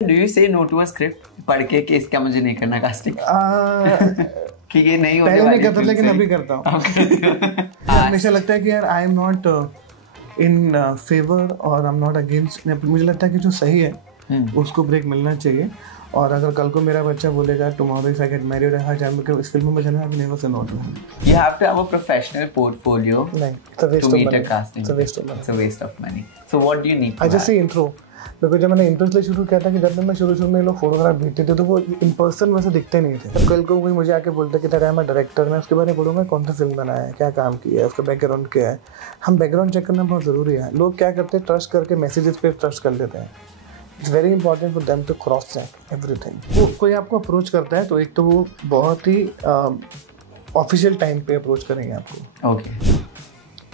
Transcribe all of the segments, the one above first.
Do you say no to a script पढ़ के कि इसका मुझे नहीं करना कास्टिंग कि ये नहीं होने पहले वाली नहीं करता फिल्म लेकिन से? अभी करता हूँ। हमेशा लगता है कि यार I am not in favour और आई एम नॉट अगेंस्ट। मुझे लगता है कि जो सही है उसको ब्रेक मिलना चाहिए। और अगर कल को मेरा बच्चा बोलेगा tomorrow if I get married I जान इस फिल्म में जाना I never say no to him. You have to have a professional portfolio नहीं, it's a waste to of meet money. a casting. It's a waste of money. It's a waste of money. So what do you need to I just have? See intro क्योंकि जब मैंने intro इसलिए शुरू किया था कि जब मैं शुरू में लोग फोटोग्राफ भेजते थे तो वो इन पर्सन वैसे दिखते नहीं थे। तो कल को कोई मुझे आके बोलता कि तेरा मैं डायरेक्टर मैं उसके बारे में बोलूँगा कौन सा फिल्म बनाया है, क्या काम किया है, उसका बैकग्राउंड क्या है। हम बैकग्राउंड चेक करना बहुत ज़रूरी है। लोग क्या करते हैं ट्रस्ट करके मैसेजेस पे ट्रस्ट कर लेते हैं। It's very important for them to cross check everything. वो कोई आपको अप्रोच करता है तो एक तो वो बहुत ही ऑफिशियल टाइम पे अप्रोच करेंगे आपको। Okay.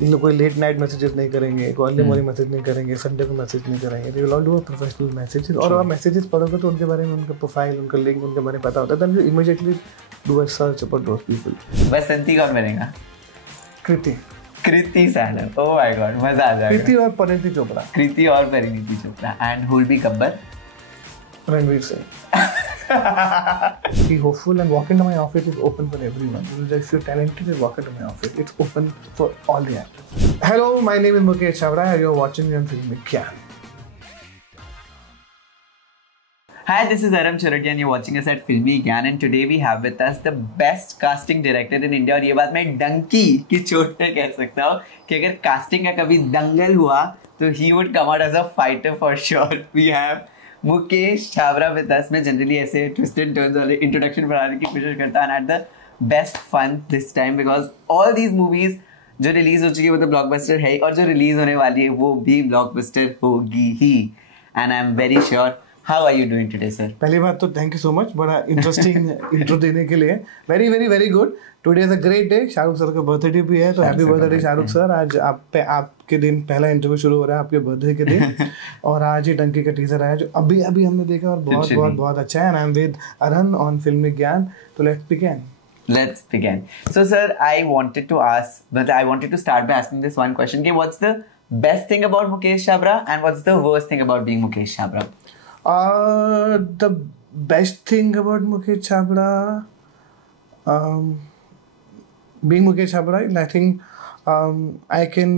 इन लोग कोई लेट नाइट मैसेजेस नहीं करेंगे, कोई अर्ली मॉर्निंग मैसेज नहीं करेंगे, संडे को मैसेज नहीं करेंगे। They will all do professional messages. और आप मैसेजेस पढ़ोगे तो उनके बारे में, उनका प्रोफाइल, उनका लिंक, उनके बारे में पता होता है। Then you immediately do a search about those people. Basanti कौन बनेगा? कृति Kriti Sanon. Oh my God, मजा आ जाएगा। कृति और परिणीति चोपड़ा। कृति और Parineeti Chopra and who'll be Gabbar? Ranveer Singh. Be hopeful and walk into my office is open for everyone. If you're talented, just walk into my office. It's open for all the actors. Hello, my name is Mukesh Chavra and you're watching me on Film Gyan. Hi, this is Aram Churatia and you're watching us at Filmy Gyan and today we have with us the best casting director in India। और ये बात मैं डंकी की चोट पे कह सकता हूँ कि अगर कास्टिंग का कभी दंगल हुआ तो he would come out as a fighter for sure। We have Mukesh Chhabra with us. मैं जनरली ऐसे ट्विस्ट एंड टर्न्स वाले इंट्रोडक्शन बनाने की कोशिश करता हूँ at the best fun this time because all these movies जो रिलीज हो चुकी है वो तो ब्लॉकबस्टर है और जो रिलीज होने वाली है वो भी ब्लॉकबस्टर होगी ही। And I am very sure. How are you doing today sir? पहली बात तो थैंक यू सो मच बड़ा इंटरेस्टिंग इंट्रो देने के लिए। Very very very good. Today is a great day. Shahrukh sir का बर्थडे भी है तो हैप्पी बर्थडे शाहरुख सर। आज आपके दिन पहला इंटरव्यू शुरू हो रहा है आपके बर्थडे के दिन। और आज ही डंकी का टीजर आया जो अभी अभी हमने देखा और बहुत बहुत बहुत अच्छा है। एंड आई एम विद अरन ऑन फिल्मी ज्ञान। तो let's begin. Let's begin. So sir, I wanted to start by asking this one question. Okay, what's the best thing about Mukesh Chabra and what's the worst thing about being Mukesh Chabra? The best thing about Mukesh Chabra, being Mukesh Chabra, I think I can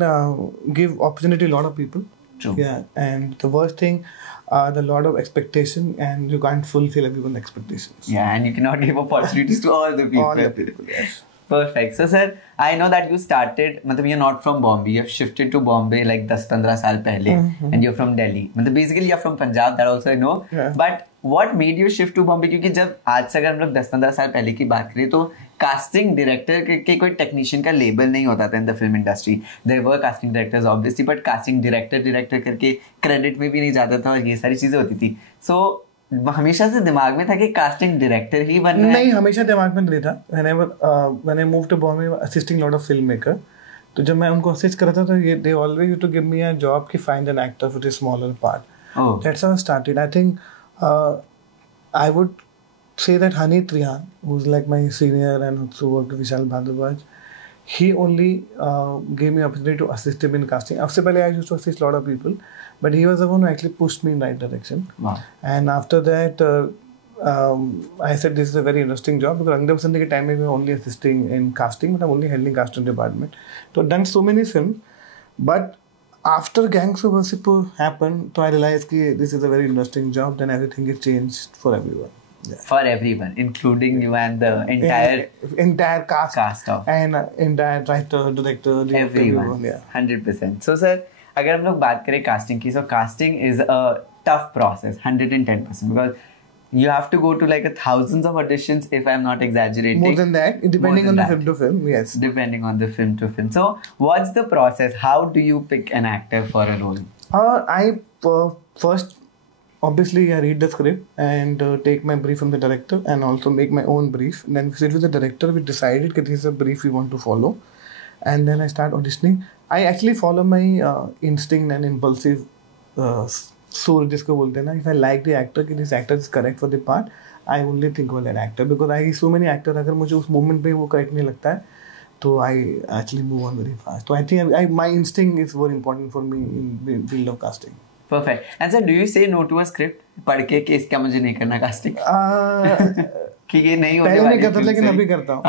give opportunity to a lot of people. True. Yeah, and the worst thing, the lot of expectation, and you can't fulfill everyone's expectations. Yeah, and you cannot give opportunities to all the people. All the people, yes. Perfect. So sir, I know that you started, मतलब you're not from Bombay, you have shifted to Bombay like 10-15 साल पहले and you're from Delhi. मतलब basically you're from Punjab, that also I know. Yeah. But what made you shift to Bombay? क्योंकि जब आज से अगर हम लोग 10-15 साल पहले की बात करें तो कास्टिंग डायरेक्टर के कोई टेक्नीशियन का लेबल नहीं होता था in the film industry. There were casting directors obviously but casting director करके क्रेडिट में भी नहीं जाता था और ये सारी चीज़ें होती थी। सो हमेशा से दिमाग में था कि कास्टिंग डायरेक्टर ही बनना है? नहीं, हमेशा दिमाग में नहीं था। When I moved to Bombay, assisting lot of filmmaker. तो जब मैं उनको असिस्ट कर रहा था तो ये they always used to give me a job कि find an actor for the smaller part. Oh. That's how I started. I think I would say that Hani Trihan, who's like my senior and also worked with Vishal Bhardwaj, he only gave me opportunity to assist him in casting. उससे पहले I used to assist lot of people, but he was the one who actually pushed me in right direction. Wow. And after that, I said this is a very interesting job because Rangde Basante के time में मैं only assisting in casting, but I'm only handling casting department. So I've done so many films, but after Gangs of Wasseypur happened, so I realized कि this is a very interesting job. Then everything is changed for everyone. Yeah. For everyone, including you and the entire cast of and entire writer, director, everyone. Yeah. 100%. So sir, अगर हम लोग बात करें casting की, so casting is a tough process, 110% because you have to go to like thousands of auditions if I'm not exaggerating. More than that, depending on the film to film, yes. Depending on the film to film. So what's the process? How do you pick an actor for a role? I first, obviously, I read the script and take my brief from the director and also make my own brief. And then we sit with the director, we decided that this is a brief we want to follow. And then I start auditioning. I actually follow my instinct and impulsive soul, जिसको बोलते हैं ना. If I like the actor, कि this actor is correct for the part, I only think about that actor because I see so many actors. अगर मुझे उस moment पे वो correct नहीं लगता है तो I actually move on very fast. So I think my instinct is very important for me in field of casting. Perfect. And sir, do you say no to a script? पढ़ के कि इसका मुझे नहीं करना casting? कि ये नहीं होने पहले वाली नहीं करता film लेकिन से। अभी करता हूँ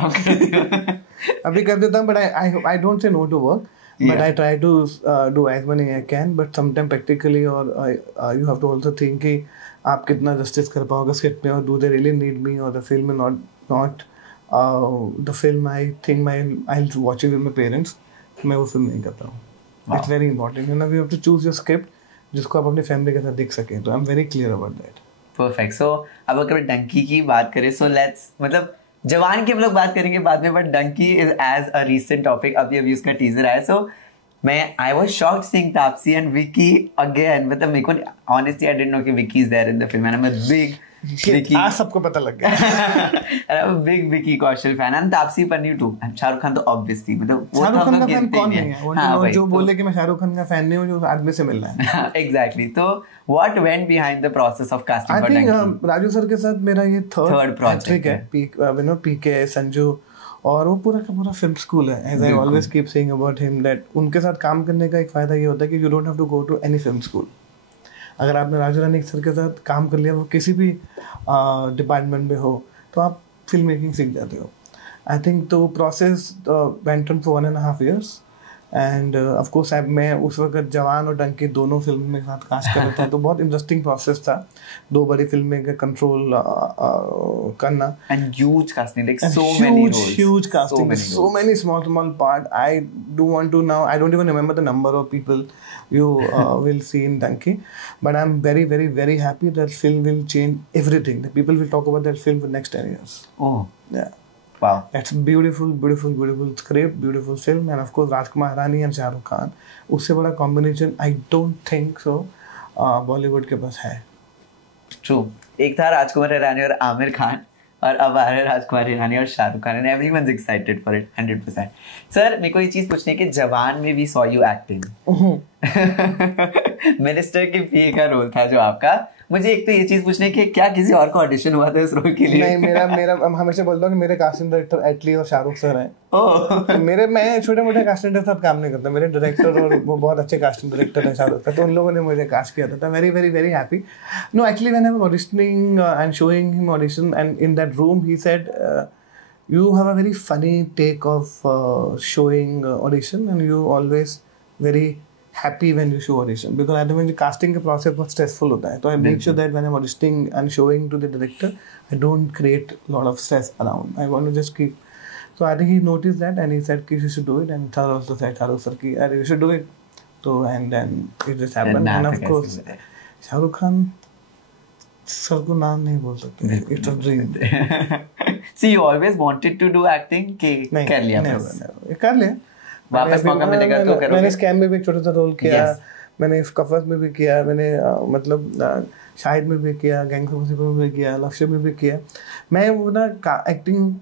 अभी कर देता हूँ, but I don't say no to work, but I try to do as many I can, but sometimes practically or you have to also think कि आप कितना justice कर पाओगे script में, और do they really need me, or the film is not the film I think I'll watch it with my parents, मैं वो film नहीं करता हूँ. It's very important, you know, you have to choose your script जिसको आप अपनी family के साथ देख सकें. तो I am very clear about that. Perfect. So अब अगर डंकी की बात करें, सो लेट्स मतलब जवान की हम लोग बात करेंगे बाद में, but Dunki is as a recent topic. अभी उसका टीजर आया. सो मैं I was shocked seeing Taapsee and Vicky again. मतलब मेरे को ऑनेस्टली आई डिडंट नो कि Vicky is there in the film, and I am a big Vicky. आज सबको पता लग गया. Big Vicky Kaushal fan and Taapsee Pannu too. Shahrukh Khan तो ऑब्वियसली मतलब वो शाहरुख तो हम खान का लोग फैन गिनते कौन ही नहीं हैं. है? हाँ भाई, जो तो- बोले कि मैं शाहरुख खान का फैन नहीं हूँ, जो आदमी से मिल रहा है. एग्जैक्टली. तो what went behind the process of casting I for think Dunki? Raju sir के साथ मेरा ये Third project हैट्रिक है. पीके संजू, और वो पूरा का पूरा फिल्म स्कूल है. As I always keep saying about him that उनके साथ काम करने का एक फायदा ये होता है कि you don't have to go to any film school. अगर आपने राजू रानी सर के साथ काम कर लिया, वो किसी भी डिपार्टमेंट में हो, तो आप फिल्म मेकिंग सीख जाते हो. आई थिंक तो process went on for 1.5 years, end of course मैं उस वक्त जवान और डंकी दोनों फिल्म में साथ कास्ट कर रहा था. तो बहुत इंटरेस्टिंग प्रोसेस था 2 बड़ी फिल्में का कंट्रोल करना. And huge casting, like so many roles. Huge casting, so many small part. I do want to now, I don't even remember the number of people you will see in Donkey, but I'm very, very, very happy that film will change everything. The people will talk about that film for next 10 years. Oh, Yeah. wow. It's beautiful script, beautiful film, and of course Rajkumar Hirani and Shah Rukh Khan. उससे बड़ा combination I don't think so Bollywood के पास है. True. एक था राजकुमार हिरानी और आमिर खान, और अब आ रहे हैं राजकुमार हिरानी और Shahrukh Khan, and everyone's excited for it 100%. Sir, मेरे को ये चीज पूछनी है कि जवान में भी सॉ यू एक्टिंग. मिनिस्टर के पीए का रोल था जो आपका. मुझे एक तो ये चीज पूछनी है कि क्या किसी और को ऑडिशन हुआ था इस रोल के लिए? नहीं, मेरा हम हमेशा बोलता हूँ कि मेरे कास्टिंग डायरेक्टर एटली और शाहरुख सर हैं. ओह, मैं छोटे मोटे कास्टिंग डायरेक्टर साथ काम नहीं करता. मेरे डायरेक्टर और वो बहुत अच्छे कास्टिंग डायरेक्टर है शाहरुख सर, तो उन लोगों ने मुझे कास्ट किया था. Very very very happy. No, actually when I was auditioning and showing him audition, and in that room he said you have a very funny take of showing audition, and you always very happy when you show audition, because I think when the casting के process बहुत stressful होता है. तो I make sure that when I'm auditioning and showing to the director, I don't create a lot of stress around. I want to just keep. So I think he noticed that, and he said कि you should do it, and Thar also said, Tharu sir कि अरे you should do it. So and then it just happened, and of course Shahrukh Khan sir को नाम नहीं बोल सकते. It's a dream. See, you always wanted to do acting कि कर लिया बस. कर लिया. वापस मौका मिलेगा तो करोगे. मैंने स्कैम में भी एक छोटा सा रोल किया. Yes. मैंने कफस में भी किया. मैंने मतलब शाहिद में भी किया, गैंग ऑफ वासेपुर में भी किया, लक्ष्य में भी किया. मैं वो ना एक्टिंग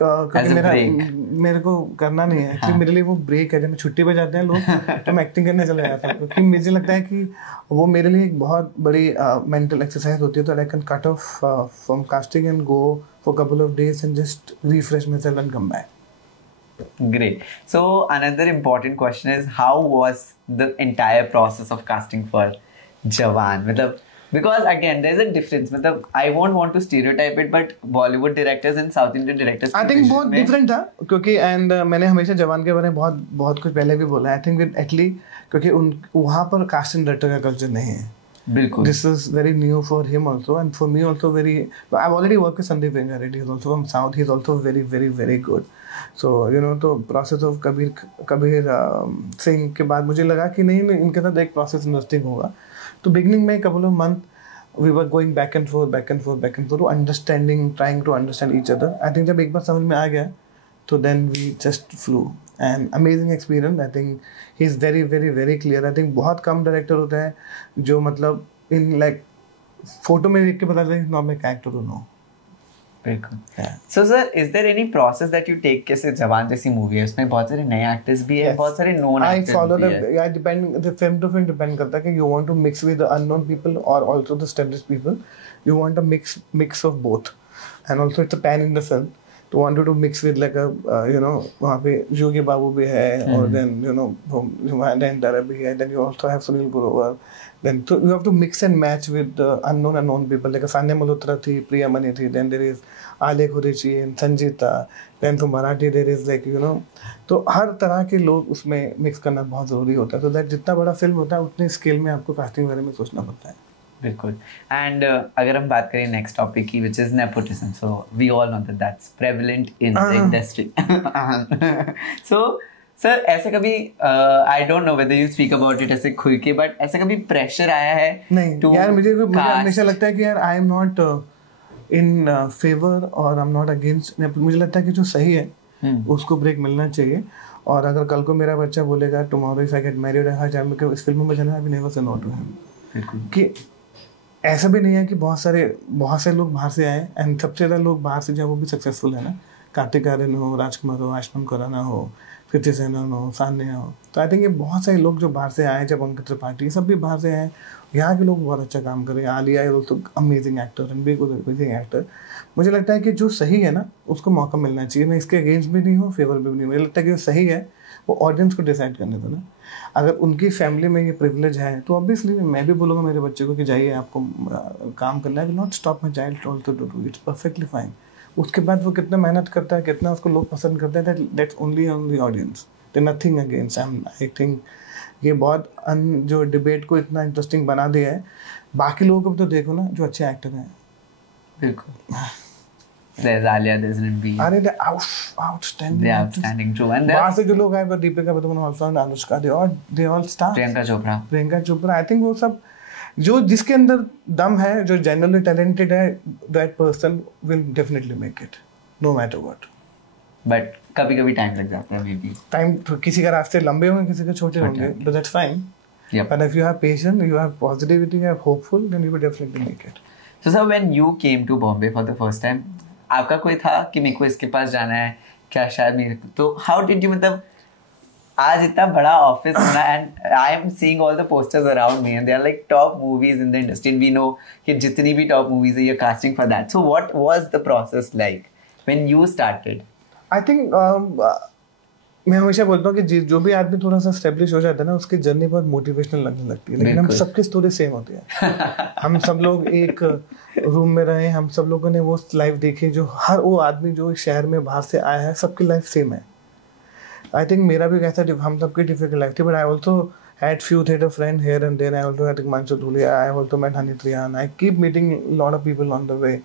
मेरे को करना नहीं है. एक्चुअली मेरे लिए वो ब्रेक है. जब मैं छुट्टी पे जाते हैं लोग तो मैं एक्टिंग करने चले जाता हूँ, क्योंकि मुझे लगता है कि वो मेरे लिए एक बहुत बड़ी मेंटल एक्सरसाइज होती है. तो I can cut off from casting and go for a couple of days and just refresh myself and come back. Great. So another important question is, how was the entire process of casting for Jawan? मतलब, because again there is a difference. मतलब I won't want to stereotype it, but Bollywood directors and South Indian directors I think बहुत different था, क्योंकि and मैंने हमेशा जवान के बारे में बहुत कुछ पहले भी बोला. I think with Atlee, क्योंकि वहाँ पर casting director का culture नहीं है. बिल्कुल. This is very new for him also, and for me also very. I've already worked with Sandeep Vengareddy. He's also from South. He's also very, very, very good. So you know, तो process of Kabir Singh के बाद मुझे लगा कि नहीं इनके साथ एक process interesting होगा. तो beginning में couple of months we were going back and forth to understanding, trying to understand each other. I think जब एक बार समझ में आ गया, तो then we just flew. And amazing experience. I think he's very, very, very clear. I think बहुत कम director होते हैं जो मतलब in like फोटो में देख के पता चले नॉट मैं एक्टर हूँ. नो. बिल्कुल. So sir, is there any process that you take? कैसे जवान जैसी मूवी है, उसमें बहुत सारे नए एक्टर्स भी हैं, बहुत सारे नोन एक्टर्स भी हैं. I follow the, I depend the film to film depend करता है कि you want to mix with the unknown people or also the established people. You want a mix of both, and also it's a pan in the film. तो wanted to mix with like a वहाँ पे योगी बाबू भी है और then Humayun दरा भी है, then you also have Sunil Grover, then so you have to mix and match with unknown people like Sanya Malhotra थी, Priya Mani थी, then there is आले Qureshi and Sanjita, then from Marathi there is like तो हर तरह के लोग उसमें mix करना बहुत ज़रूरी होता है, तो दैट जितना बड़ा फिल्म होता है उतने स्केल में आपको कास्टिंग बारे में सोचना पड़ता है. बिल्कुल. एंड अगर हम बात करें नेक्स्ट टॉपिक की which is nepotism, so we all know that's prevalent in the industry. So sir ऐसे कभी I don't know whether you speak about it ऐसे खुल के, बट ऐसे कभी प्रेशर आया है? नहीं यार, मुझे हमेशा लगता है कि यार I am not in favour और आई एम नॉट अगेंस्ट. मुझे लगता है कि जो सही है उसको ब्रेक मिलना चाहिए, और अगर कल को मेरा बच्चा बोलेगा tomorrow if I get married I जाऊँ इस फिल्म में जाना, I will never say no to him. कि ऐसा भी नहीं है कि बहुत से लोग बाहर से आए, एंड सबसे ज़्यादा लोग बाहर से जो वो भी सक्सेसफुल है ना. कार्तिक आर्यन हो, राजकुमार हो, आयुष्मान खुराना हो, कृति सेनन हो, सान्या हो, तो आई थिंक ये बहुत सारे लोग जो बाहर से आए, जब अंकित त्रिपाठी सब भी बाहर से आए, यहाँ के लोग बहुत अच्छा काम कर रहे हैं. Alia is also amazing actor, Ranbir Kapoor amazing actor. मुझे लगता है कि जो सही है ना उसको मौका मिलना चाहिए. मैं इसके अगेंस्ट भी नहीं हूँ, फेवर भी नहीं हूँ. मुझे लगता है कि जो सही है वो ऑडियंस को डिसाइड करने दो ना. अगर उनकी फैमिली में ये प्रिविलेज है तो ऑब्वियसली मैं भी बोलूँगा मेरे बच्चे को कि जाइए आपको काम करना है, not stop my child also to do, it's perfectly fine. उसके बाद वो कितना मेहनत करता है, कितना उसको लोग पसंद करते हैं, that's only on the audience, they nothing against. I think ये बहुत जो डिबेट को इतना इंटरेस्टिंग बना दिया है. बाकी लोगों को भी तो देखो ना जो अच्छे एक्टर हैं. बिल्कुल. There's Alia, there's Ranbir. अरे they outstanding. They outstanding true. And वहाँ से जो लोग आए, पर Deepika Padukone, also Anushka, they all stars. Priyanka Chopra. I think वो सब जो जिसके अंदर दम है, जो genuinely talented है, that person will definitely make it, no matter what. But कभी-कभी टाइम लग जाता है maybe. टाइम किसी का रास्ते लंबे होंगे, किसी के छोटे होंगे, but that's fine. Yep. But if you have patience, you have positivity, you have hopeful, then you will definitely make it. So sir, when you came to Bombay for the first time, आपका कोई था कि मेरे को इसके पास जाना है क्या, शायद मेरे को, तो हाउ डिड यू, मतलब आज इतना बड़ा ऑफिस होना, and I am seeing all the posters around me and they are like top movies in the industry, and we know कि जितनी भी टॉप मूवीज है you are casting for that. So what was the process like when you started? I think मैं हमेशा बोलता हूँ कि जो भी आदमी थोड़ा सा स्टेब्लिश हो जाता है ना, उसकी जर्नी बहुत मोटिवेशनल लगने लगती है. लेकिन हम सबकी स्टोरी सेम होती है. हम सब लोग एक रूम में रहे, हम सब लोगों ने वो लाइफ देखी, जो हर वो आदमी जो इस शहर में बाहर से आया है, सबकी लाइफ सेम है. आई थिंक मेरा भी कैसा, हम सबकी डिफिकल्ट लाइफ थी, but I also had few theatre friend here and there. I also had Himanshu Dhulia, I also met Honey Trehan, I keep meeting lot of people on the way.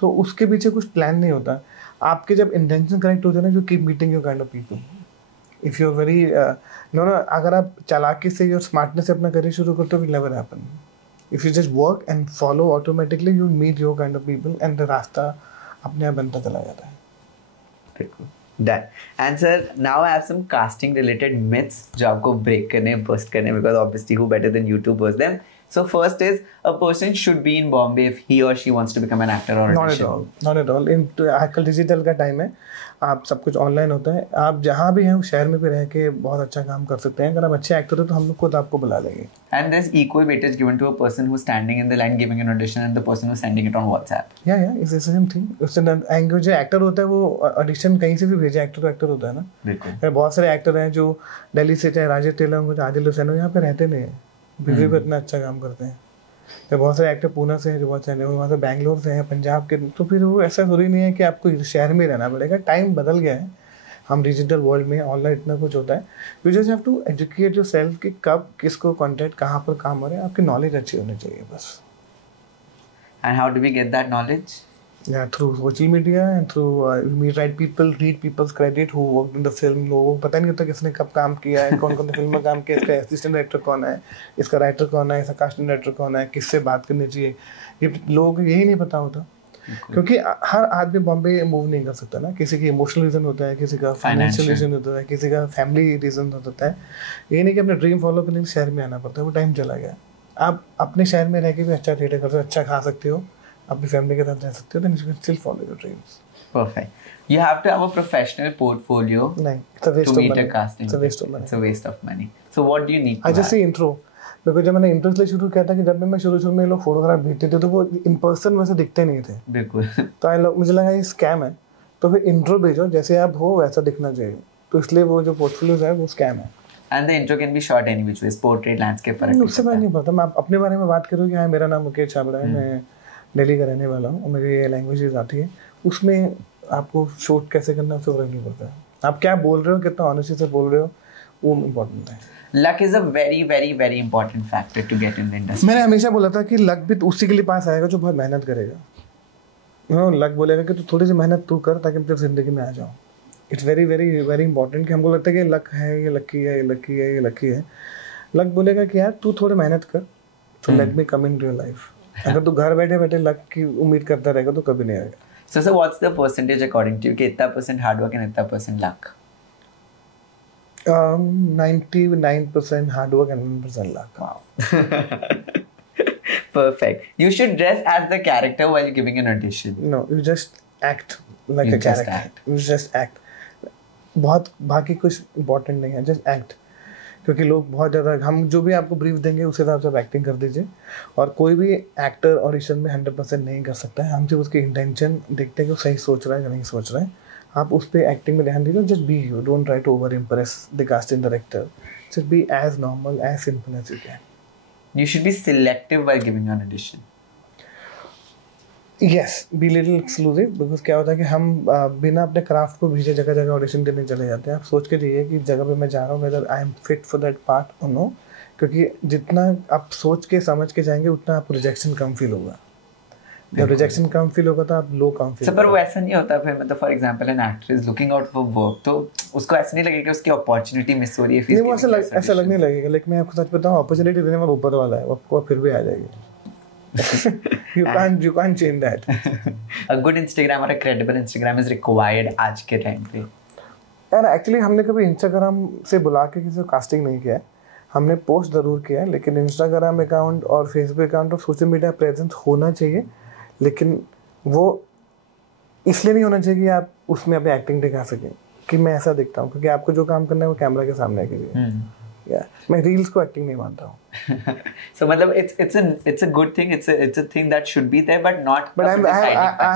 तो उसके पीछे कुछ प्लान नहीं होता. आपके जब इंटेंशन करेक्ट होते हैं ना, जो keep meeting you kind of people. If you are very अगर आप चालाकी से और स्मार्टनेस से अपना करियर शुरू करते हो, will never happen. If you just work and follow, automatically you meet your kind of people and the रास्ता अपने आप बनता चला जाता है. बिल्कुल. Done. And sir, now I have some casting related myths जो आपको break करने, burst करने, because obviously who better than you to burst them. So first is, a person should be in Bombay if he or she wants to become an actor or audition. Not at all. आजकल digital का time है, आप सब कुछ online होता है. आप जहाँ भी हैं उस शहर में भी रह के बहुत अच्छा काम कर सकते हैं. अगर आप अच्छे एक्टर हो तो हम लोग खुद आपको बुला लेंगे. And there's equal weightage given to a person who's standing in the line giving an audition and the person who's sending it on WhatsApp. Yeah, it's the same thing. उससे जो एक्टर होता है वो ऑडिशन कहीं से भी भेजे, actor तो एक्टर होता है ना. बिल्कुल. बहुत सारे एक्टर हैं जो दिल्ली से, चाहे राजेश तेलंग हो, चाहे आदिल हुसैन हो, यहाँ पे रहते नहीं है, भी इतना अच्छा काम करते हैं. तो बहुत सारे एक्टर पूना से हैं जो बहुत सारे वहाँ से बैंगलोर से हैं, पंजाब के. तो फिर वो ऐसा जरूरी नहीं है कि आपको शहर में रहना पड़ेगा. टाइम बदल गया है, हम डिजिटल वर्ल्ड में, ऑनलाइन इतना कुछ होता है. You just have to educate yourself कि कब किसको कॉन्टैक्ट, कहाँ पर काम हो रहा है. आपकी नॉलेज अच्छी होनी चाहिए बस. And how do we get that knowledge? Yeah, through social media and through we read people's credit who worked in the film. लोगों को पता नहीं होता किसने कब काम किया है, कौन कौन सी फिल्म में काम किया, इसका असिस्टेंट डायरेक्टर कौन है, इसका राइटर कौन है, इसका कास्टिंग डायरेक्टर कौन है, किससे बात करनी चाहिए. ये लोगों को यही नहीं पता होता. क्योंकि हर आदमी बॉम्बे मूव नहीं कर सकता ना. किसी की इमोशनल रीजन होता है, किसी का फाइनेंशियल रीजन होता है, किसी का फैमिली रीजन होता है. ये नहीं कि अपने ड्रीम फॉलो करने के शहर में आना पड़ता है. वो टाइम चला गया. आप अपने शहर में रह के भी अच्छा थिएटर कर सकते हो, अच्छा खा सकते हो, अपनी फैमिली के साथ रह सकते हो. then you can still follow your dreams. Perfect. You have to have a professional portfolio. नहीं, it's a waste to of meet money. a casting. It's a waste of money. It's a waste of money. So what do you need to I just see intro. Because जब मैंने interest ले शुरू किया था कि जब मैं शुरू में लोग फोटोग्राफ भेजते थे तो वो इन पर्सन वैसे दिखते नहीं थे. बिल्कुल. तो मुझे लगा ये स्कैम है. तो फिर इंट्रो भेजो जैसे आप हो वैसा दिखना चाहिए, तो इसलिए वो जो पोर्टफोलियोज है वो स्कैम है। And the intro can be shot any which ways, portrait, landscape, फर्क उससे मैं नहीं पता, मैं अपने बारे में बात करूँ कि हाँ मेरा नाम मुकेश छाबड़ा है, मैं दिल्ली का रहने वाला हूँ और मुझे ये लैंग्वेजेस आती है, उसमें आपको शूट कैसे करना है उससे फर्क नहीं पड़ता। आप क्या बोल रहे हो, कितना ऑनेस्टी से बोल रहे हो, वो इम्पोर्टेंट है। Luck is a very very very important factor to get in the industry. मैंने हमेशा बोला था कि लक भी उसी के लिए पास आएगा जो बहुत मेहनत करेगा। लक बोलेगा कि तू थोड़ी सी मेहनत तू कर ताकि मैं तेरी जिंदगी में आ जाऊँ। It's very very very important कि हमको लगता है कि लक है, ये लकी है, ये लकी है, ये लकी है। लक बोलेगा कि यार तू थोड़ी मेहनत कर, तो let me come in to your life. अगर तू घर बैठे बैठे लक की उम्मीद करता रहेगा तो कभी नहीं आएगा। So what's the percentage according to you कि इतना % hard work and इतना % luck? 99% hard work and 1% luck. Wow. Perfect. You should dress as the character while giving an audition. No, you just act like You a just character. act. You just act. बहुत बाकी कुछ important नहीं है, just act. क्योंकि लोग बहुत ज़्यादा, हम जो भी आपको ब्रीफ देंगे उस हिसाब से आप एक्टिंग कर दीजिए। और कोई भी एक्टर ऑडिशन में 100% नहीं कर सकता है। हम सिर्फ उसकी इंटेंशन देखते हैं कि वो सही सोच रहा है या नहीं सोच रहा है। आप उस पर एक्टिंग में ध्यान दीजिए। Just be you, don't try to over impress the casting director. Just be as normal, as simple as you can. You should be selective while giving an audition. Yes, be little exclusive. Because क्या होता है कि हम बिना अपने craft को भेजे जगह जगह ऑडिशन देने चले जाते हैं। आप सोच के जाइए कि जगह पे मैं जा रहा हूँ whether I am fit for that part और नो। क्योंकि जितना आप सोच के समझ के जाएंगे उतना आपको रिजेक्शन कम फील होगा। जब रिजेक्शन कम फील होगा तो आप लो कम फील। पर वो ऐसा नहीं होता फिर, मतलब for example N actor is looking out for work, तो उसको ऐसा नहीं लगेगा कि उसकी अपॉर्चुनिटी मिस हो रही है। नहीं, वो ऐसा लगने लगेगा। लेकिन मैं आपको सच बताऊँ, अपॉर्चुनिटी देने वाला ऊपर वाला है, वो आपको फिर भी आ जाएगी। you can't change that. A good Instagram or a credible Instagram is required आज के टाइम पे। यार एक्चुअली हमने कभी इंस्टाग्राम से बुला के किसी को कास्टिंग नहीं किया है। हमने पोस्ट ज़रूर किया है, लेकिन इंस्टाग्राम अकाउंट और फेसबुक अकाउंट और सोशल मीडिया प्रेजेंस होना चाहिए। लेकिन वो इसलिए नहीं होना चाहिए कि आप उसमें अपनी एक्टिंग दिखा सकें कि मैं ऐसा दिखता हूँ। क्योंकि आपको जो काम करना है वो कैमरा के सामने कीजिए। मैं रील्स को एक्टिंग नहीं मानता हूँ। So मतलब it's a good thing, it's a thing that should be there but not. But I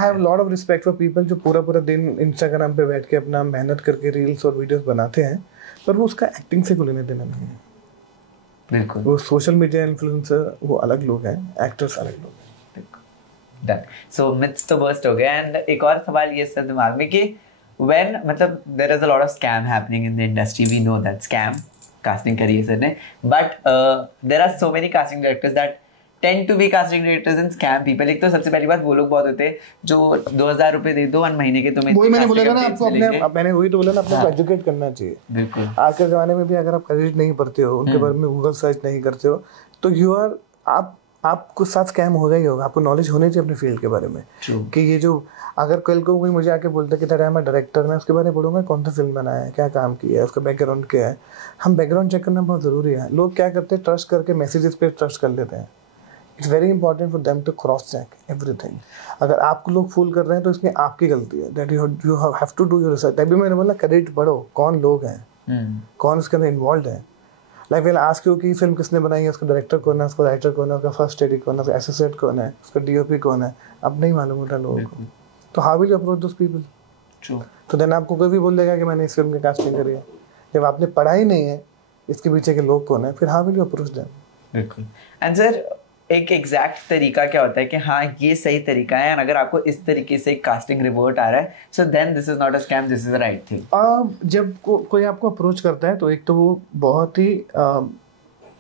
have a lot of respect for people जो पूरा दिन इंस्टाग्राम पे बैठ के अपना मेहनत करके रील्स और वीडियोस बनाते हैं, पर वो उसका एक्टिंग से कोई लेने देना नहीं है। बिल्कुल। वो सोशल मीडिया इन्फ्लुएंसर वो अलग लोग हैं, एक्टर्स अलग लोग हैं। Done. So myths तो burst हो गए। And एक और सवाल ये सर दिमाग में कि when मतलब there is a lot of scam happening in the industry, we know that scam casting करिए सर ने, but there are so many casting directors that tend to be casting directors and scam people. एक तो सबसे पहली बात वो लोग बहुत होते हैं जो 2000 रुपए दे दो 1 महीने के तुम्हें। वही मैंने बोला ना आपको, मैंने वही तो बोला ना, अपने को एजुकेट करना चाहिए। बिल्कुल। आज के ज़माने में भी अगर आप क्रेडिट नहीं पढ़ते हो, उनके बारे में गूगल सर्च नहीं करते हो, तो यू आर आपको साथ स्कैम होगा ही होगा। आपको नॉलेज होनी चाहिए अपने फील्ड के बारे में कि ये जो अगर कल को कोई मुझे आके बोलता है कि तेरा मैं डायरेक्टर, मैं उसके बारे में बोलूँगा कौन सा फिल्म बनाया है, क्या काम किया है, उसका बैकग्राउंड क्या है। हम बैकग्राउंड चेक करना बहुत ज़रूरी है। लोग क्या करते हैं, ट्रस्ट करके मैसेजेस पे ट्रस्ट कर लेते हैं। It's very important for them to cross check everything. अगर आपको लोग फूल कर रहे हैं तो इसमें आपकी गलती है। That you have to do your research. तभी मैंने बोला क्रेडिट पढ़ो, कौन लोग हैं, कौन उसके अंदर इन्वॉल्व है। लाइक वेल आज की फिल्म किसने बनाई है, उसका डायरेक्टर कौन है, उसका राइटर कौन है, उसका फर्स्ट एडी कौन है, उसका एसोसिएट कौन है, उसका डीओपी कौन है, अब नहीं मालूम होता लोगों को। तो how will you approach those people? तो देन आपको कोई भी बोल देगा कि मैंने इस फिल्म की कास्टिंग करी है। जब आपने पढ़ा ही नहीं है इसके पीछे के लोग कौन है, फिर how will you approach them? बिल्कुल। एंड सर एक एग्जैक्ट तरीका क्या होता है कि हाँ ये सही तरीका है, और अगर आपको इस तरीके से कास्टिंग रिवर्ट आ रहा है, so then this is not a scam, this is the right thing. जब कोई आपको अप्रोच करता है तो एक तो वो बहुत ही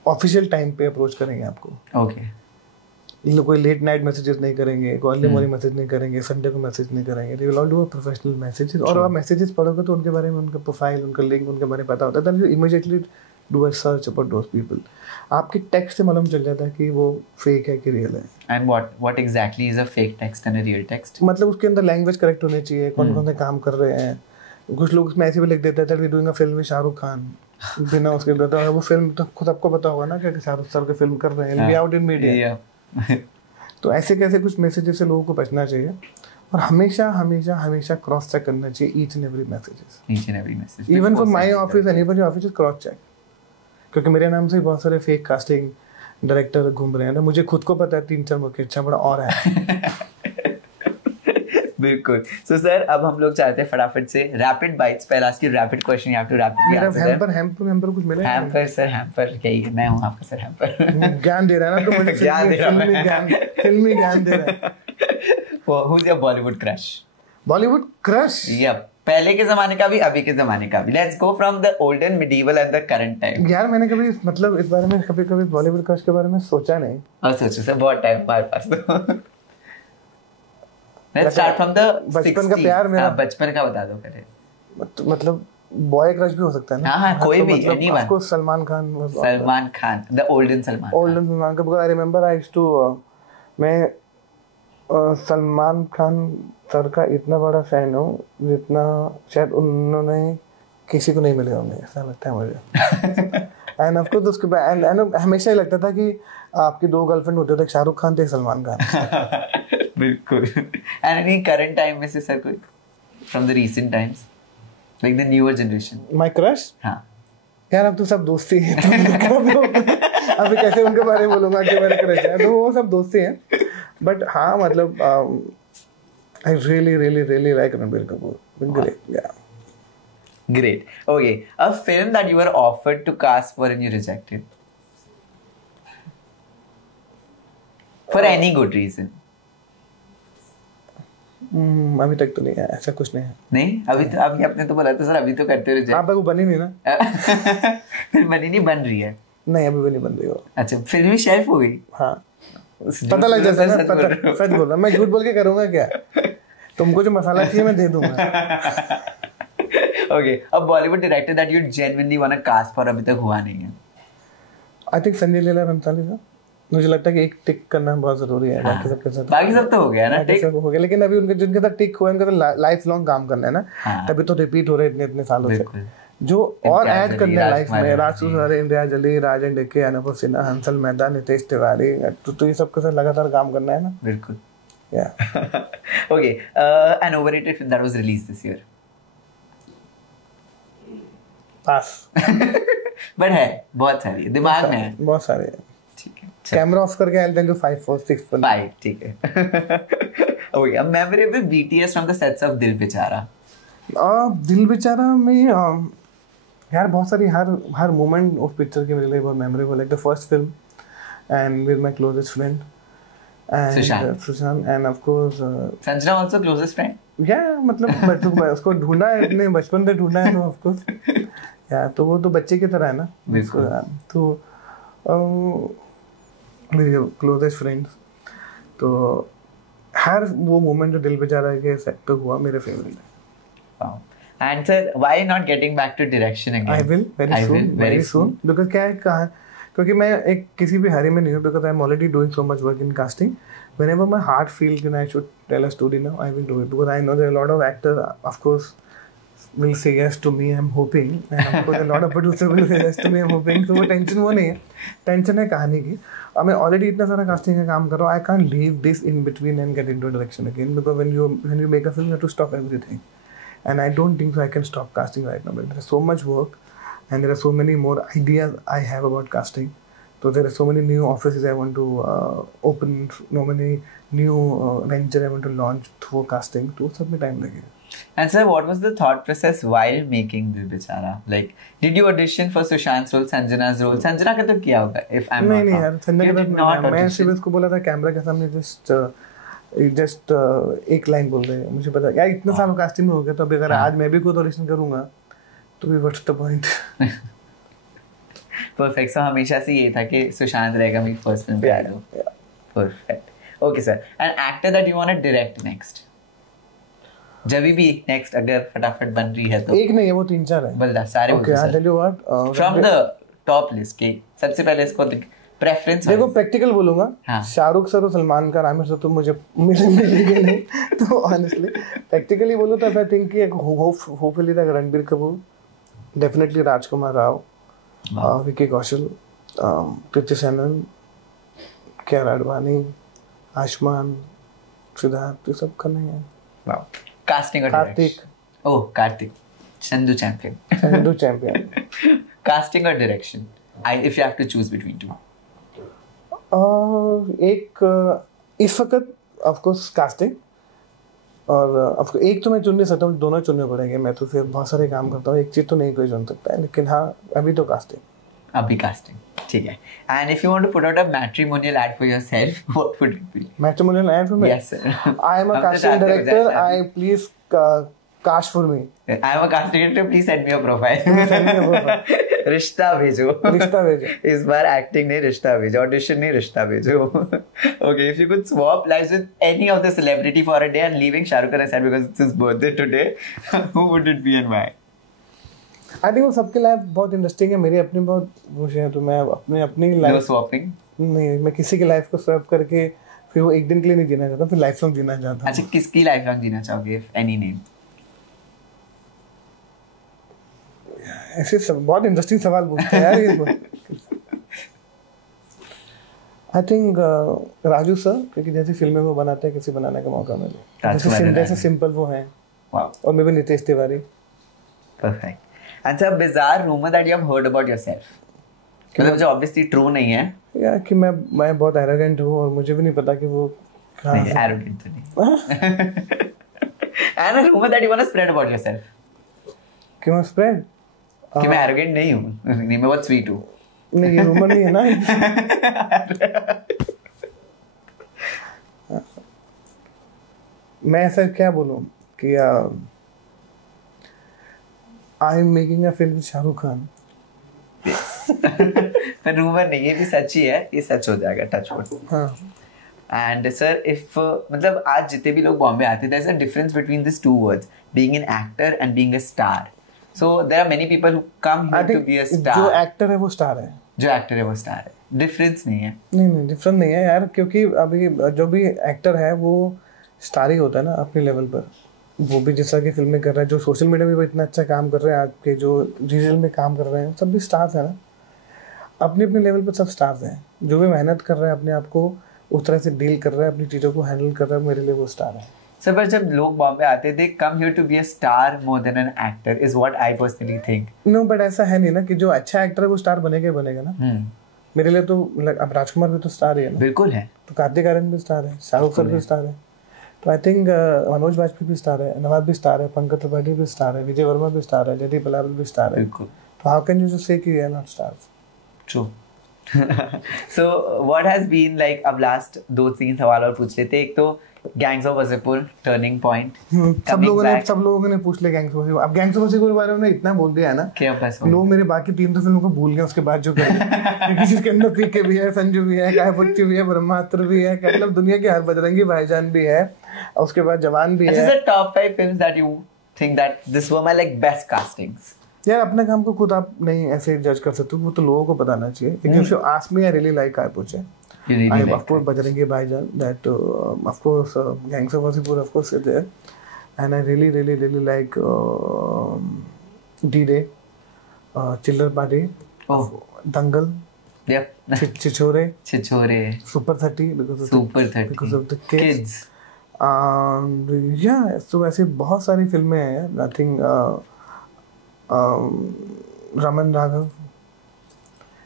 ऑफिशियल टाइम पे अप्रोच करेंगे आपको। ओके। इन लोग कोई लेट नाइट मैसेजेस नहीं करेंगे, कोई अर्ली मॉर्निंग मैसेज नहीं करेंगे, संडे को मैसेज नहीं करेंगे। They will all do professional messages. और आप मैसेजेस पढ़ोगे तो उनके बारे में, उनका प्रोफाइल, उनका लिंक, उनके बारे में पता होता है। Then you immediately do a search about those people. आपके टेक्स्ट से मालूम चल जाता है कि वो फेक है कि रियल है। And what exactly is a fake text and a real text? मतलब उसके अंदर लैंग्वेज करेक्ट होनी चाहिए, कौन कौन से काम कर रहे हैं। कुछ लोग उसमें ऐसे भी लिख देते हैं that we doing a film with Shahrukh Khan, बिना उसके बताया। वो फिल्म तो खुद आपको पता होगा ना कि शाहरुख सर की फिल्म कर रहे हैं, बी आउट इन मीडिया। तो ऐसे कैसे कुछ मैसेजेस से लोगों को बचना चाहिए। और हमेशा हमेशा हमेशा क्रॉस चेक करना चाहिए each and every messages. Even for my office, anybody office, is cross check. क्योंकि मेरे नाम से बहुत सारे फेक कास्टिंग डायरेक्टर घूम रहे हैं ना। मुझे खुद को पता है 3-4 मुकेश छाबड़ा और है। बिल्कुल. So sir, अब हम लोग चाहते हैं फटाफट से रैपिड बाइट्स. पहला ask you rapid question, you have to rapidly answer. Hamper कुछ मिलेगा? हैम्पर सर, हैम्पर क्या ही है, मैं हूँ आपका सर हैम्पर. ज्ञान दे रहा है ना तो मुझे फिल्मी ज्ञान दे रहा है. Who's your Bollywood crush? Bollywood crush? Yep. पहले के जमाने का भी, अभी के जमाने का भी. Let's go from the olden, medieval and the current time. यार मैंने कभी मतलब इस बारे में कभी बॉलीवुड क्रश के बारे में सोचा नहीं. और सोचो सर, बहुत टाइम हमारे पास तो. Let's start from the बचपन का प्यार मेरा. हाँ, बचपन का बता दो पहले. मतलब बॉय क्रश भी हो सकता है ना? हाँ, कोई भी, मतलब anyone. आपको Salman Khan, the olden Salman का. because I remember I used to मैं सलमान खान सर का इतना बड़ा फैन हूँ जितना शायद उन्होंने किसी को नहीं मिले होंगे, ऐसा लगता है मुझे. एंड ऑफ कोर्स उसके बाद एंड हमेशा ही लगता था कि आपकी दो गर्लफ्रेंड होते थे, शाहरुख खान थे, सलमान खान. बिल्कुल. एंड एनी करंट टाइम में से सर कोई from the recent times, like the newer generation? My crush? हाँ यार अब तो सब दोस्ती है तो अभी कैसे उनके बारे में बोलूंगा कि मेरे क्रश है, तो वो सब दोस्ती हैं. बट हाँ मतलब I really like Ranbir Kapoor. Great, yeah. Great. Okay, a film that you were offered to cast for and you rejected. For any good reason. अभी तक तो नहीं है, ऐसा कुछ नहीं है. नहीं अभी तो, अभी आपने तो बोला था सर अभी तो करते रिजेक्ट. आप वो बनी नहीं ना? फिर बनी नहीं, बन रही है. नहीं अभी भी नहीं बन रही हो. अच्छा, फिल्मी शेफ हो गई. हाँ पता लग जाता है ना. सच बोल रहा, मैं झूठ बोल के करूंगा क्या? तुमको जो मसाला चाहिए मैं दे दूंगा. Okay, a Bollywood director that you genuinely want to cast for अभी तक हुआ नहीं है. I think संजय लीला भंसाली था. मुझे लगता है कि एक टिक करना बहुत जरूरी है. हाँ. बाकी सब तो हो गया ना, टिक हो गया, लेकिन अभी उनके जिनके साथ टिक हुआ उनका तो लाइफ लॉन्ग काम करना है ना. हाँ. तभी तो रिपीट हो रहे इतने सालों से. जो और ऐड करने लाइफ में राजू सर, इंद्रजाल अली, राजन डेके, अनुभव सिन्हा, हंसल मेहता, नितेश तिवारी, तो ये सब के साथ लगातार काम करना है ना. बिल्कुल. Yeah. Okay, an overrated film that was released this year. Pass. But है, बहुत सारी है, दिमाग में है. बहुत सारे हैं. ठीक है. कैमरा ऑफ करके I'll tell you 5, 4, 6. 5, ठीक है. Okay, a memorable BTS from the sets of दिल बेचारा. दिल बेचारा में यार बहुत सारी हर मोमेंट ऑफ पिक्चर की मेरे लिए बहुत memorable. Like the first film and with my closest friend and Sushant end of course Sanjana also closest friend. या मतलब उसको ढूंढा है, इतने बचपन से ढूंढा है, तो ऑफ कोर्स या तो वो तो बच्चे की तरह है ना. बिल्कुल. तो मेरे क्लोजेस्ट फ्रेंड्स, तो हर वो मोमेंट जो दिल बेचारा के सेट पे हुआ मेरे फेवरेट है. Wow. And sir, why not getting back to direction again? I will very soon. Because क्या है कहाँ, क्योंकि मैं एक किसी भी हरी में नहीं हूँ. Because I am already doing so much work in casting. Whenever my heart feels that I should tell a story now, I will do it. Because I know there are a lot of actors, of course, will say yes to me. I'm hoping, and of course a lot of producers will say yes to me. I'm hoping. So वो tension वो नहीं है. Tension है कहानी की. अब मैं already इतना सारा कास्टिंग का काम कर रहा हूँ. I can't leave this in between and get into direction again. Because when you make a film, you have to stop everything. And I don't think so I can stop casting right now. But there is so much work, and there are so many more ideas I have about casting. So there are so many new offices I want to open, so many new venture I want to launch through casting. तो सब में time लगेगा. And sir, what was the thought process while making Dil Bechara? Like, did you audition for Sushant's role, Sanjana's role? Sanjana का तो किया होगा, if I'm नहीं यार, संजना के साथ मैं सिर्फ उसको बोला था कैमरा के सामने जस्ट एक लाइन बोल रहे हैं. मुझे पता यार इतना साल कास्टिंग में हो गया, तो अभी अगर आज मैं भी खुद ऑडिशन करूंगा तो भी what's the point. Perfect. So हमेशा से ये था कि सुशांत रहेगा मेरी फर्स्ट फिल्म पे. Perfect. Okay sir. An actor that you want to direct next, जब भी नेक्स्ट अगर फटाफट बन रही है तो. एक नहीं है, वो 3-4 है. बल्दा सारे. Okay I tell you what, from the top list के सबसे पहले इसको प्रेफरेंस. देखो प्रैक्टिकल बोलूंगा. हाँ. शाहरुख सर और सलमान खान, आमिर सर तो मुझे मिलेंगे नहीं. तो ऑनेस्टली प्रैक्टिकली बोलूं तो आई थिंक कि hopefully the Ranbir Kapoor, definitely Rajkummar Rao, Vicky Kaushal, Kriti Sanon, Kiara Advani, Ayushmann, Siddharth, ये सब करना है. वाओ. कास्टिंग और Kartik. Oh Kartik, Sandhu champion. Casting और direction, if you have to choose between two. एक इस वक्त ऑफ कोर्स कास्टिंग, और अब एक तो मैं चुन नहीं सकता हूँ, दोनों चुनने पड़ेंगे। मैं तो फिर बहुत सारे काम करता हूँ, एक चीज़ तो नहीं कोई चुन सकता है, लेकिन हाँ अभी तो कास्टिंग। अभी कास्टिंग, ठीक है। And if you want to put out a matrimonial ad for yourself, what would it be? Matrimonial ad for me? Yes sir. I am a casting director, I please cast for me. I am a casting director, please send me your profile. Send me your profile. रिश्ता भेजो, रिश्ता भेजो। इस बार acting नहीं, रिश्ता भेजो, audition नहीं, रिश्ता भेजो। Okay, if you could swap lives with any of the celebrity for a day and leaving Shahrukh Khan aside because it's his birthday today, who would it be and why? I think वो सबके life बहुत interesting है, मेरी अपनी बहुत खुश है, तो मैं अपनी लाइफ No swapping? नहीं, मैं किसी की लाइफ को स्वैप करके फिर वो एक दिन के लिए नहीं जीना चाहता, फिर लाइफ लॉन्ग जीना चाहता हूँ। अच्छा, किसकी लाइफ लॉन्ग जीना चाहोगे, if any name? ऐसे सब बहुत इंटरेस्टिंग सवाल पूछते हैं यार ये। आई थिंक राजू सर, क्योंकि जैसी फिल्में वो बनाते हैं, किसी बनाने का मौका मिले, जैसे सिंपल वो हैं। Wow. और may be Nitesh Tiwari. Perfect. And sir, bizarre rumor that you have heard about yourself. मतलब जो obviously true नहीं है। या कि मैं बहुत एरोगेंट हूँ और मुझे भी नहीं पता कि वो नहीं, arrogant तो नहीं। And a rumor that you want to spread about yourself. कि मैं स्प्रेड? कि मैं arrogant नहीं हूँ, नहीं मैं बहुत sweet हूँ। नहीं, ये रूमर नहीं है ना। मैं ऐसा क्या बोलूं कि I am making a film with Shahrukh Khan. पर रूमर नहीं, ये भी सच ही है, ये सच हो जाएगा, टच वुड। हाँ। एंड सर, इफ मतलब आज जितने भी लोग बॉम्बे आते हैं, there is a difference between this two words, being an actor and being a star. So there are many people who come here to be a star. जो actor है वो स्टार है, जो एक्टर है वो स्टार है, difference नहीं है। नहीं डिफरेंस नहीं है यार, क्योंकि अभी जो भी एक्टर है वो स्टार ही होता है ना अपने लेवल पर। वो भी जैसा कि फिल्में कर रहा है, जो सोशल मीडिया में भी इतना अच्छा काम कर रहे हैं, आज के जो रीजनल में काम कर रहे हैं, सब भी स्टार्स हैं ना, अपने अपने लेवल पर सब स्टार्स हैं। जो भी मेहनत कर रहा है, अपने आप को उस तरह से डील कर रहा है, अपनी चीज़ों को हैंडल कर रहा है, मेरे लिए वो स्टार है। सर, पर जब लोग बॉम्बे आते, they come here to be a star more than an actor, is what I personally think. No, but ऐसा है नहीं ना कि जो अच्छा एक्टर है वो स्टार बनेगा ही बनेगा ना। मेरे लिए तो अब राजकुमार भी तो स्टार ही है ना। बिल्कुल है। तो कार्तिक आर्यन भी स्टार है, शाहरुख सर भी स्टार है, तो आई थिंक मनोज वाजपेयी भी स्टार है, नवाब भी स्टार है, पंकज त्रिपाठी भी स्टार है, विजय वर्मा भी स्टार है, जयदीप बलावल भी स्टार है। तो how can you just say कि we are not stars? True. So what has been like, अब लास्ट 2-3 सवाल और पूछ लेते हैं। एक तो gangs of Wasseypur turning point. सब लोगों ने पूछ लिया गैंग्स ऑफ वासेपुर। अब गैंग्स ऑफ वासेपुर के बारे में इतना बोल दिया है ना कि लोग मेरे बाकी 3 तो फिल्मों को भूल गए उसके बाद जो करें। जिसके अंदर पीके भी है, संजू भी है, कायपुच्ची भी है, ब्रह्मास्त्र भी है, मतलब दुनिया के हर बजरंगी भाईजान भी है, और उसके बाद जवान भी है। Top 5 films that you think that this were my like best castings. यार अपने काम को खुद आप नहीं ऐसे जज कर सकते, वो तो लोगों को बताना चाहिए। लेकिन if you ask me, I really like कायपुच्ची। I of course Bajrangi भाईजान, that of course Gangs of Wasseypur of course is there, and I really like D-Day, Chiller Party, Dangal, yep, Chichore, Super 30 because of the kids. And yeah, so ऐसे बहुत सारी फिल्में हैं। I think Raman Raghav,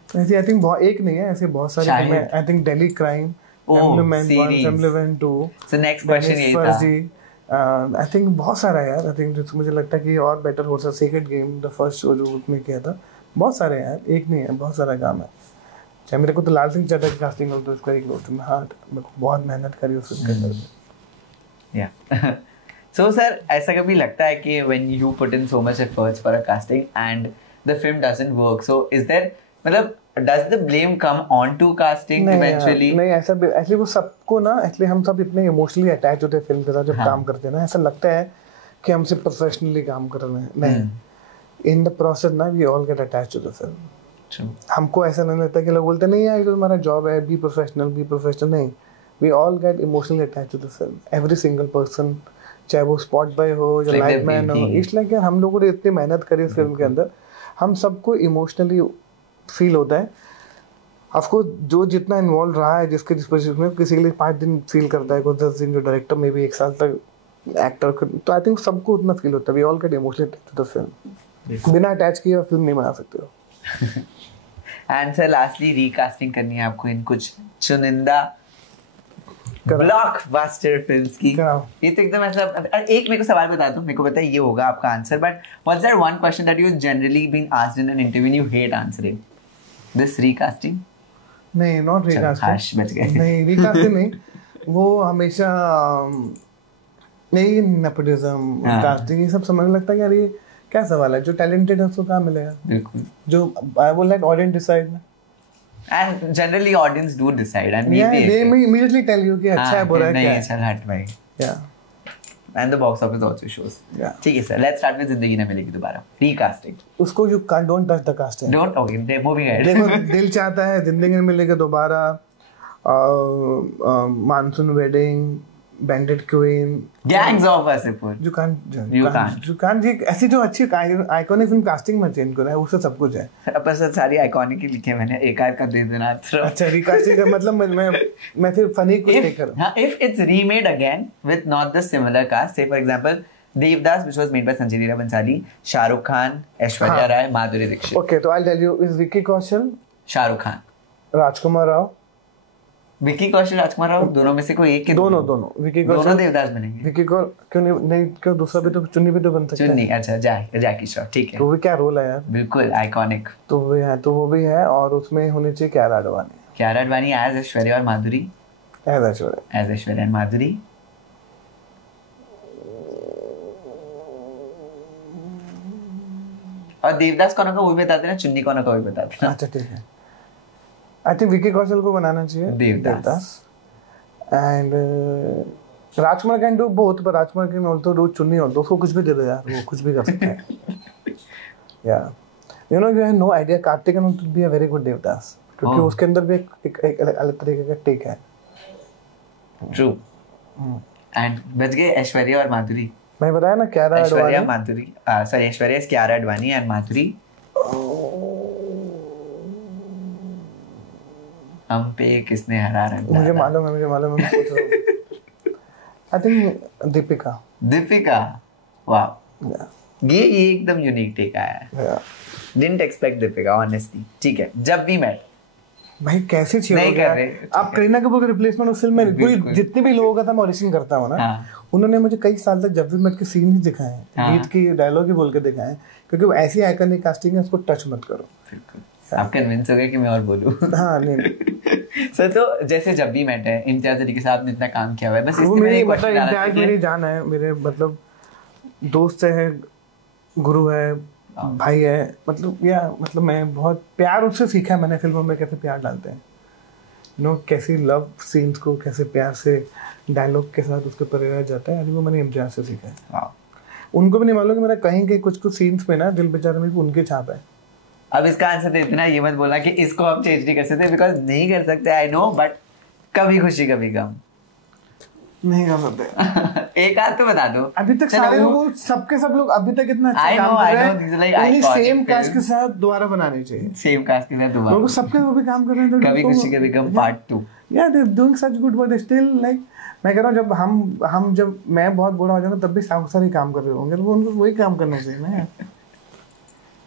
ऐसे I think बहुत एक नहीं है, ऐसे बहुत सारी फिल्में। I think Delhi crime, family man 2, so next question यही था। आई थिंक बहुत सारा है यार। आई थिंक मुझे लगता है कि और बेटर हो सकता। Secret game, the first show जो उसमें किया था, बहुत सारे हैं यार, एक नहीं है, बहुत सारा काम है। चाहे मेरे को तो लाल सिंह चड्ढा की कास्टिंग हो तो उसका एक दोस्त में हार्ट बहुत मेहनत करी उस फिल्म के अंदर। या So sir, ऐसा कभी लगता है कि when you put in so much efforts for a casting and the film doesn't work, so is there, मतलब does the blame come on to casting eventually? नहीं, ऐसा एक्चुअली वो सबको ना, एक्चुअली हम सब इतने इमोशनली अटैच होते हैं फिल्म के साथ जब काम करते हैं ना, ऐसा लगता है कि हम सिर्फ प्रोफेशनली काम कर रहे हैं। नहीं, इन द प्रोसेस ना we all get attach to the film. हमको ऐसा नहीं लगता कि लोग बोलते नहीं यार ये तो हमारा जॉब है, बी प्रोफेशनल। नहीं, we all get emotionally attach to the film, every single person, चाहे वो स्पॉट बॉय हो या लाइट मैन हो। इसलिए कि हम लोगों ने इतनी मेहनत करी इस फिल्म के अंदर, हम सबको इमोशनली फील होता है। आपको जो जितना इन्वॉल्व रहा है जिसके डिस्पोजिशन में, किसी के लिए 5 दिन फील करता है, कोई 10 दिन, जो डायरेक्टर में भी 1 साल तक एक्टर को, तो आई थिंक सबको उतना फील होता है। We all get emotionally attached to the film. बिना अटैच किए फिल्म नहीं बना सकते हो। एंड सर लास्टली, रीकास्टिंग करनी है आपको इन कुछ चुनिंदा ब्लॉकबस्टर फिल्म्स की। ये तो एकदम ऐसा। एक मेरे को सवाल बता दो, मेरे को पता है ये होगा आपका answer, but what's that one question that you generally being asked in an interview you hate answering? This recasting? नहीं, नॉट हाश बच गए। नहीं, रीकास्टिंग नहीं, वो हमेशा नहीं, नेपोटिज्म, कास्टिंग, ये सब समझ लगता है यार ये क्या सवाल है, जो टैलेंटेड है उसको कहाँ मिलेगा? बिल्कुल, जो I would like audience decide ना, and generally audience do decide and yeah, they immediately tell you कि अच्छा है बुरा है क्या है। नहीं, चल हट भाई। Yeah, and the box office also shows। yeah, ठीक है सर, let's start with जिंदगी न मिलेगी दोबारा, recasting। उसको you can't, don't touch the casting, don't, okay, moving ahead। देखो, दिल चाहता है, जिंदगी Na Milegi Dobara, monsoon wedding, bandit queen, gangs of Wasseypur. you can't, ये ऐसी जो अच्छी आइकॉनिक फिल्म कास्टिंग में चेंज करा है, उससे सब कुछ है। अब सर सारी आइकॉनिक ही लिखे मैंने, एक आध का दे देना। अच्छा, रिकास्टिंग का मतलब मैं फिर फनी को टेक कर। हां, if it's remade again with not the similar cast, say for example Devdas which was made by Sanjay Leela Bhansali, Shahrukh Khan, Aishwarya Rai, Madhuri Dixit. Okay, तो I'll tell you, is Vicky Kaushal, Shahrukh Khan, राजकुमार राव, विकी कौशल, राजकुमार राव, दोनों में से कोई एक के दोनों विकी कौशल, दोनों देवदास बनेंगे। विकी कौशल क्यों नहीं, क्यों दूसरा भी तो, चुन्नी भी तो बन सकता है। चुन्नी, अच्छा, जैकी श्रॉफ, ठीक है। तो वो क्या रोल है यार, बिल्कुल आइकॉनिक। तो वो भी है, और उसमें होनी चाहिए कियारा आडवाणी। कियारा आडवाणी एज ऐश्वर्या और माधुरी, एज ऐश्वर्या एंड माधुरी। और देवदास कौन का वो भी बता देना, चुन्नी कौन का वो भी बता देना। अच्छा, ठीक है। आई थिंक विकी कौशल को बनाना चाहिए Devdas, and Rajkumar can do both, पर राजकुमार कैन आल्सो डू चुन्नी, और उसको कुछ भी दे दो यार, वो कुछ भी कर सकता है। या you know, you have no idea, Kartik can be a very good Devdas, क्योंकि उसके अंदर भी एक अलग तरीके का टेक है। ट्रू। एंड बच गए ऐश्वर्या और माधुरी। मैं बताया ना, Kiara Advani, Madhuri, sorry, Aishwarya is Kiara Advani and Madhuri. हम पे किसने हरा रंग? मुझे मालूम है, मैं सोच रहा हूँ। I think Deepika. वाह, ये एकदम यूनिक टेक आया है। Didn't expect Deepika honestly. ठीक है, जब वी मेट भाई कैसे नहीं कर रहे आप, करीना कपूर का रिप्लेसमेंट उस फिल्म में, पूरी जितने भी लोगों का था, मैं ऑडिशन करता हूँ ना, उन्होंने मुझे कई साल तक जब भी मेट के सीन ही दिखाए हैं, गीत की डायलॉग ही बोल के दिखाए हैं, क्योंकि वो ऐसी आइकॉनिक कास्टिंग है, उसको टच मत करो। आप कन्विंस हो गए कि मैं और बोलूं? हाँ, नहीं सर, तो जैसे जब भी मेट है, इम्तियाज अली के साथ इतना काम किया हुआ है, बस वो मेरी मतलब इम्तियाज मेरी जान है, मेरे मतलब दोस्त है, गुरु है, भाई है, मतलब मैं बहुत प्यार उससे सीखा है मैंने, फिल्मों में कैसे प्यार डालते हैं, नो कैसी लव सीन्स को कैसे प्यार से डायलॉग के साथ उसके ऊपर रह जाता है, वो मैंने इम्तियाज से सीखा है। उनको भी नहीं मालूम कि मेरा कहीं कुछ सीन्स में ना दिल बेचारे में उनके छाप है। अब इसका आंसर दे देना, ये मत बोला कि इसको हम चेंज नहीं कर सकते, बिकॉज नहीं कर सकते, आई नो, बट कभी खुशी कभी गम नहीं कर सकते। एक आध तो बता दो। अभी तक सारे लोग, सबके सब लोग अभी तक इतना अच्छा काम कर रहे हैं, सेम कास्ट के साथ दोबारा बनाने चाहिए, सेम कास्ट के साथ दोबारा, लोग सबके वो भी काम कर रहे हैं, कभी खुशी कभी गम पार्ट 2। या they doing such good, but still like, मैं कह रहा हूँ जब मैं बहुत बुरा हो जाऊंगा तब भी सारे काम कर रहे होंगे, तो उनको वही काम करना चाहिए ना।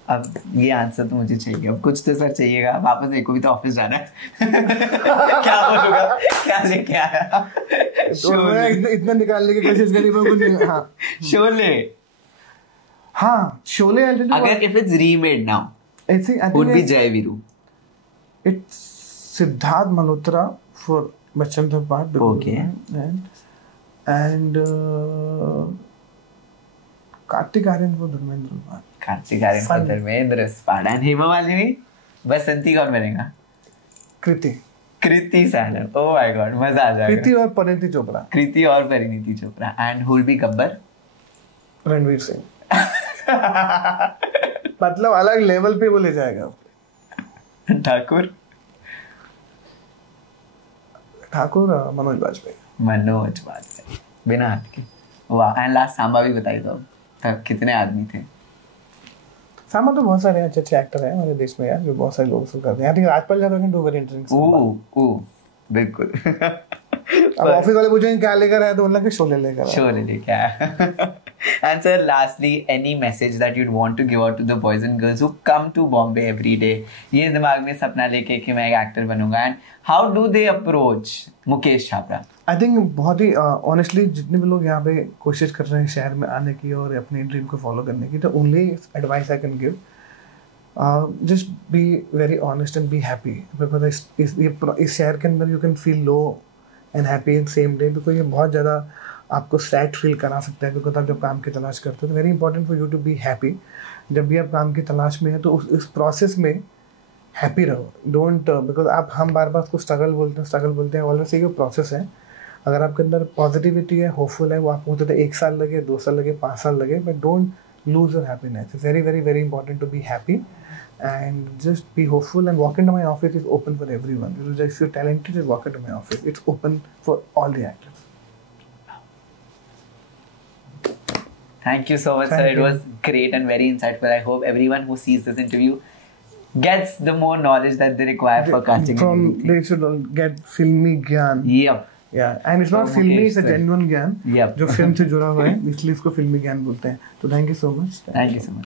अब ये आंसर तो मुझे चाहिए, अब कुछ तो सर चाहिएगा, वापस एक को भी तो ऑफिस जाना है। क्या बोलूंगा, क्या लेके आया? तो इतना निकालने की कोशिश करी। हाँ, शोले अगर if it's remade now would be Jai Veeru. It's Siddharth Malhotra for Bachchan part, okay, and Kartik Aaryan for Dharmendra part. Kartik Aaryan for Dharmendra part and Hema Malini. Basanti कौन बनेगा? Kriti Sanon. Oh my God, मजा आ जाएगा। कृति और Parineeti Chopra. And who will be Gabbar? Ranveer Singh. मतलब अलग लेवल पे वो ले जाएगा। ठाकुर मनोज बाजपेयी। बिना हाथ के। वाह, एंड लास्ट सांबा भी बताई दो, तब कितने आदमी थे? सांबा तो बहुत सारे अच्छे एक्टर हैं हमारे देश में यार, जो बहुत सारे लोग उसको करते हैं। I think Rajpal Yadav can do very interesting. Oh बिल्कुल। अब ऑफिस वाले पूछेंगे क्या लेकर आया, तो बोलना कि शोले लेके आया। And sir, lastly, any message that you'd want to give out to the boys and girls who come to Bombay every day? ये दिमाग में सपना लेके कि मैं एक एक्टर बनूंगा, and how do they approach Mukesh Chapra? I think बहुत ही ऑनेस्टली जितने भी लोग यहाँ पे कोशिश कर रहे हैं शहर में आने की और अपने ड्रीम को फॉलो करने की, तो only advice I can give, just be very honest and be happy, because इस शहर के अंदर you can feel low and happy in same day, because ये बहुत ज़्यादा आपको सैड फील करा सकता है, बिकॉज आप जब काम की तलाश करते हो तो very important for you to be happy. जब भी आप काम की तलाश में है तो उस प्रोसेस में हैप्पी रहो, डोंट, बिकॉज हम बार बार उसको स्ट्रगल बोलते हैं, ऑलवेज ये प्रोसेस है। अगर आपके अंदर पॉजिटिविटी है, होपफुल है, वो आपको होते थे 1 साल लगे, 2 साल लगे, 5 साल लगे, but don't lose your happiness. It's very, very, very important to be happy and just be hopeful and walk into my office. Is open for everyone. If you're talented, just walk into my office. It's open for all the actors. Thank you so much, sir. It was great and very insightful. I hope everyone who sees this interview gets the more knowledge that they require for casting. They should get filmy gyan. Yep. Yeah, and it's not filmy, it's a genuine ज्ञान Yep. जो film से जुड़ा हुआ है, इसलिए इसको फिल्मी ज्ञान बोलते हैं। तो thank you so much. Thank you so much.